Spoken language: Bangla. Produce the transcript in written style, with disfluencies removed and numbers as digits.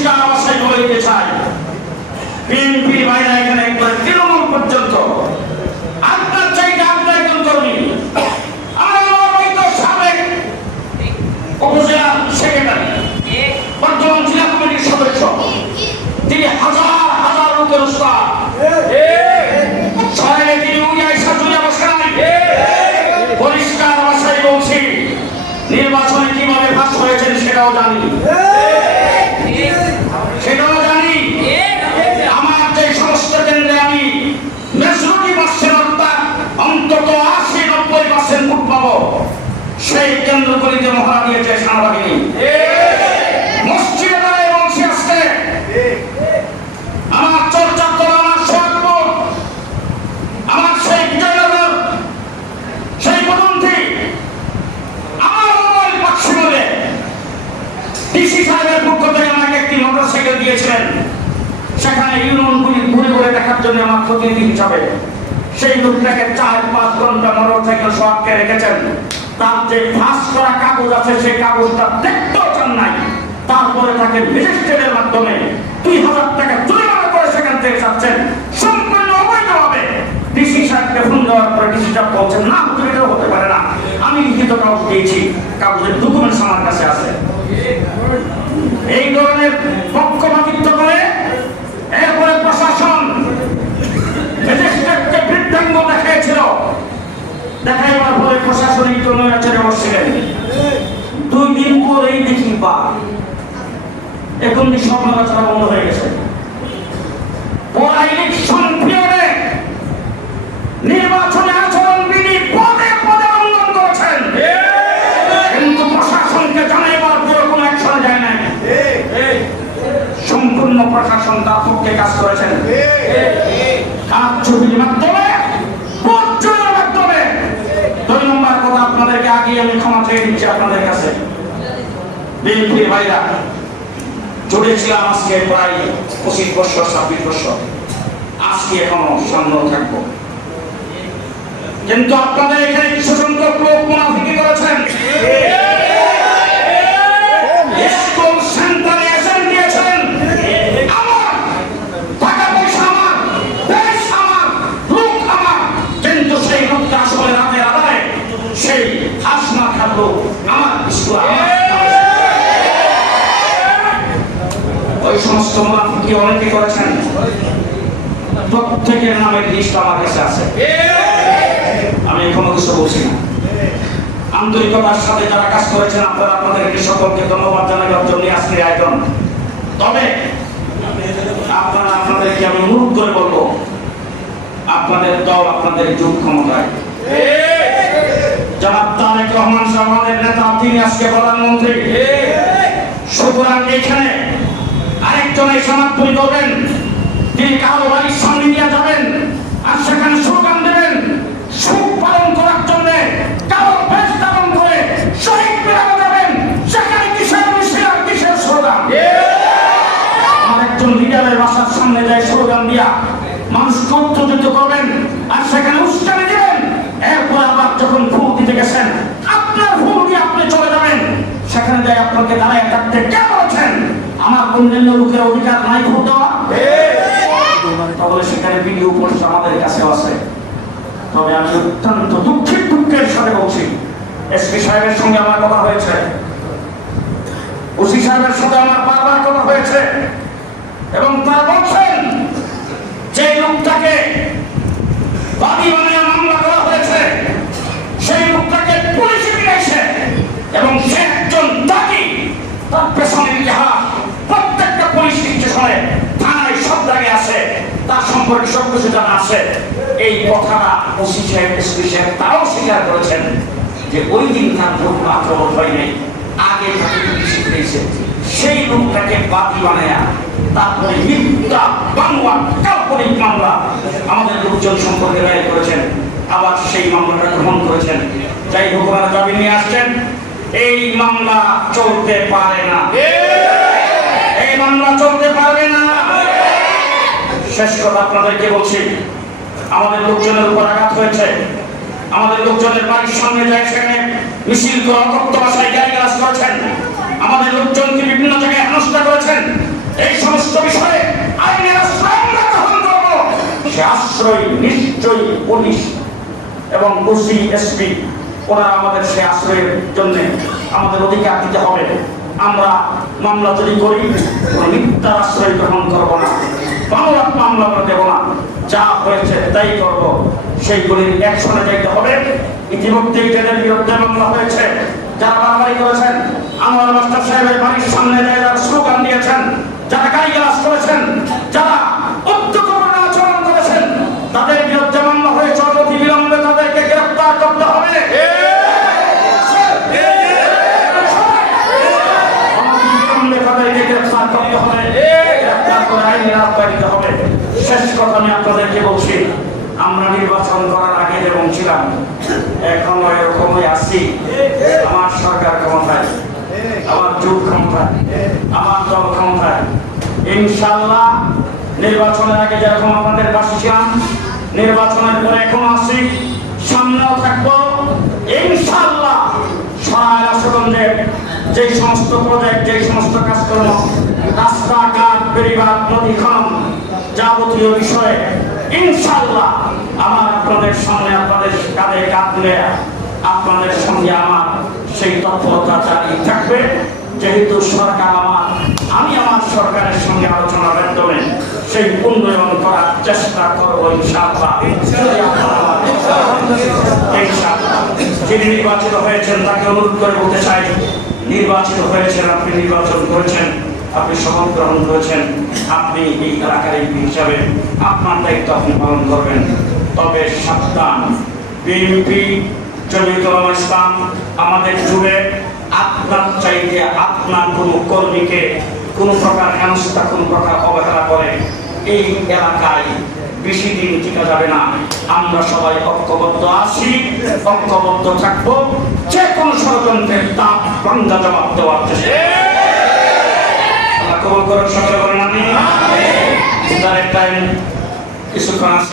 পরিষ্কার ভাষায় বলে দিতে চাই, বিএনপি বাইরে এখানে একবার তৃণমূল পর্যন্ত আপনার চাইতে আপনার একজন কর্মী, আমার হয়তো সাবেক উপজেলা সেক্রেটারি, বর্তমান জেলা কমিটির সদস্য, তিনি হাজার হাজার লোকের উস্তাদ, তিনি উড়িয়াইশা জুড়ে বসে নাই। পরিষ্কার ভাষায় বলছি, নির্বাচনে কিভাবে ফাঁস হয়েছেন সেটাও জানি, সেটাও জানি। আমার যে সমস্ত কেন্দ্রে আমি মেজরিটি পাচ্ছেন, অর্থাৎ অন্তত 80-90% ভোট পাবো, সেই কেন্দ্রগুলিতে মহড়া দিয়েছে সেনাবাহিনী। মসজিদে দাঁড়িয়ে বলছি আসছে, আমার চর্চা করা, আমার সোহাগপুর, আমার সেই বিজয়নগর, সেই পদন্তি, আমার মোবাইল পাচ্ছি বলে ডিসি সাহেবের পক্ষ থেকে আমাকে একটি মোটরসাইকেল দিয়েছিলেন। সেখানে ইউনিয়নগুলি ঘুরে ঘুরে দেখার জন্য আমার প্রতিনিধি হিসাবে সেই লোকটাকে 4-5 ঘন্টা মোটরসাইকেল সহায়কে রেখেছেন। তার যে ফাঁস করা কাগজ আছে সেই কাগজটা দেখতেও চান নাই। তারপরে তাকে ম্যাজিস্ট্রেটের মাধ্যমে 2000 টাকা জরিমানা করে সেখান থেকে যাচ্ছেন সম্পূর্ণ অবৈধভাবে। ডিসি সাহেবকে ফোন দেওয়ার পরে ডিসি সাহেব বলছেন, না এটাও হতে পারে না, আমি লিখিত কাগজ দিয়েছি, কাগজের ডকুমেন্টস আমার কাছে আছে। এই ধরনের পক্ষপাতিত্ব করে এরপরে প্রশাসন ম্যাজিস্ট্রেটকে বৃদ্ধাঙ্গ দেখিয়েছিল, দেখাইবার পরে প্রশাসনিক নৈরাজ্যে বসছিলেন। 2 দিন পরেই দেখি বা এখন সব নড়াচড়া বন্ধ হয়ে গেছে। ইলেকশন পিরিয়ডে নির্বাচনে আচরণবিধি পদে পদে উল্লঙ্ঘন করেছেন, কিন্তু প্রশাসনকে জানাইবার পরে কোনো অ্যাকশন যায় নাই। সম্পূর্ণ প্রশাসন তার পক্ষে কাজ করেছেন, কাজ ছবির মাধ্যমে, পর্যবের মাধ্যমে। 2 নম্বর কথা আপনাদেরকে আগে আমি ক্ষমা চেয়ে দিচ্ছি আপনাদের কাছে। বিএনপির ভাইরা জুড়েছিলাম আজকে প্রায় 25 বছর 26 বছর, আজকে এখনো সামনেও থাকবো, কিন্তু আপনাদের এখানে কিছু সংখ্যক লোক মুনাফিকি করেছেন। স্কুল সেন্টারে এজেন্ট দিয়েছেন, আমার টাকা পয়সা আমার, দেশ আমার, লোক আমার, কিন্তু সেই লোকটা আসলে রাতের আদায় সেই হাসনা খাদ্য আমার স্কুল আমার। ওই সমস্ত মুনাফিকি অনেকে করেছেন, প্রত্যেকের নামের লিস্ট আমার কাছে আছে, আমি এখনো কিছু বলছি না। আন্তরিকতার সাথে যারা কাজ করেছেন আপনারা, আপনাদেরকে সকলকে ধন্যবাদ জানাবার জন্য আজকের আয়োজন। তবে আপনারা, আপনাদেরকে আমি অনুরোধ করে বলবো, আপনাদের দল আপনাদের যোগ ক্ষমতায়, জনাব তারেক রহমান সাহেব আমাদের নেতা, তিনি আজকে প্রধানমন্ত্রী। সুতরাং এখানে আরেকজন এই সমাজ তৈরি করবেন, তিনি কারো বাড়ির সামনে নিয়ে যাবেন আর সেখানে স্লোগান দেবেন, সুখ পালন করার জন্য কারো বেশ ধারণ করে শহীদ মিনারে যাবেন, সেখানে কিসের মিছিল আর কিসের স্লোগান। আরেকজন লিডারের বাসার সামনে যায় স্লোগান দিয়া মানুষকে উত্তেজিত করবেন আর সেখানে উস্কানি দিবেন। এরপর আবার যখন ভুল দিতে গেছেন, আপনার ভুল দিয়ে আপনি চলে যাবেন, সেখানে যায় আপনাকে দাঁড়ায় থাকতে কে বলেছেন? আমার অন্যান্য লোকের অধিকার নাই ভোট দেওয়া? তাহলে সেখানে ভিডিও পোস্ট আমাদের কাছে আছে। তবে আমি অত্যন্ত দুঃখের সাথে বলছি, এসপি সাহেবের সঙ্গে আমার কথা হয়েছে, ওসি সাহেবের সাথে আমার বারবার কথা হয়েছে, এবং তারা বলছেন যে লোকটাকে বাদী বানিয়ে মামলা করা হয়েছে, সেই লোকটাকে পুলিশে ফিরেছে এবং সে একজন দাগি, তার পেছনের ইতিহাস প্রত্যেকটা পুলিশ স্টেশনে, থানায় সব জায়গায় আছে, তার সম্পর্কে সব কিছু জানা আছে। এই কথাটা ওসি সাহেব, এসপি সাহেব তারাও স্বীকার করেছেন যে ওই দিন তার ভোট আক্রমণ হয় নাই, আগে তাকে পুলিশ ফিরেছে। সেই লোকটাকে বাদী বানায় তারপরে মিথ্যা বাংলা কাল্পনিক মামলা আমাদের লোকজন সম্পর্কে দায়ের করেছেন, আবার সেই মামলাটা গ্রহণ করেছেন। যাই হোক, ওনারা জামিন নিয়ে আসছেন, এই মামলা চলতে পারে না, এই মামলা চলতে পারবে না। শেষ কথা আপনাদেরকে বলছি, আমাদের লোকজনের উপর আঘাত হয়েছে, আমাদের লোকজনের বাড়ির সামনে যায় সেখানে মিছিল করে অকথ্য ভাষায় গালিগালাজ করেছেন, আমাদের লোকজনকে বিভিন্ন জায়গায় হেনস্থা করেছেন। আশ্রয় নিশ্চয়ই পুলিশ এবং ওসি এসপি ওনারা আমাদের সে আশ্রয়ের জন্য আমাদের অধিকার দিতে হবে। আমরা মামলা যদি করি মিথ্যার আশ্রয় গ্রহণ করবো না, মামলা আমরা দেবো না, যা হয়েছে তাই করবো, সেইগুলির অ্যাকশনে যাইতে হবে। ইতিমধ্যেই যাদের বিরুদ্ধে মামলা হয়েছে, যারা বাড়াবাড়ি করেছেন, আনোয়ার মাস্টার সাহেবের বাড়ির সামনে যারা স্লোগান দিয়েছেন, যারা গালিগালাজ করেছেন, যারা অত্যকরণ আচরণ করেছেন, তাদের বিরুদ্ধে মামলা হয়েছে। অতি বিলম্বে তাদেরকে গ্রেফতার করতে হবে। শেষ কথা আমি আপনাদেরকে বলছি, আমরা নির্বাচন করার আগে যেমন ছিলাম এখনো এরকমই আছি। আমার সরকার ক্ষমতায়, আমার জোট ক্ষমতায়, আমার দল ক্ষমতায়, ইনশাআল্লাহ নির্বাচনের আগে যেরকম আপনাদের পাশে ছিলাম, নির্বাচনের পরে এখনো আছি, সামনেও থাকবো ইনশাআল্লাহ। সরাইল যে সমস্ত প্রজেক্ট, যে সমস্ত কাজকর্ম, রাস্তাঘাট, বেড়িবাঁধ, নদী খনন, যাবতীয় বিষয়ে ইনশাআল্লাহ আমার আপনাদের সামনে, আপনাদের কাঁধে কাঁধ মিলে আপনাদের সঙ্গে আমার সেই তৎপরতা জারি থাকবে। যেহেতু সরকার আমি আমার সরকারের সঙ্গে আলোচনার মাধ্যমে সেই উন্নয়ন করার চেষ্টা করবো ইনশাআল্লাহ। যিনি নির্বাচিত হয়েছেন তাকে অনুরোধ করে বলতে চাই, নির্বাচিত হয়েছেন, আপনি নির্বাচন করেছেন, আপনি শপথ গ্রহণ করেছেন, আপনি এই এলাকার এমপি হিসাবে আপনার দায়িত্ব আপনি পালন করবেন। তবে সাবধান, বিএনপি, জমিয়তুল উলামা ইসলাম আমাদের জুড়ে আপনার চাইতে আপনার কোনো কর্মীকে কোনো প্রকার হেনস্থা, কোনো প্রকার অবহেলা করে এই এলাকায় বেশি দিন টিকা যাবে না। আমরা সবাই ঐক্যবদ্ধ আছি, ঐক্যবদ্ধ থাকবো, যে কোনো ষড়যন্ত্রের তাপ বাংলা জবাব দেওয়ার চেষ্টা। আল্লাহ কবুল করুন, সকলে বলেন আমিন। কিছুক্ষণ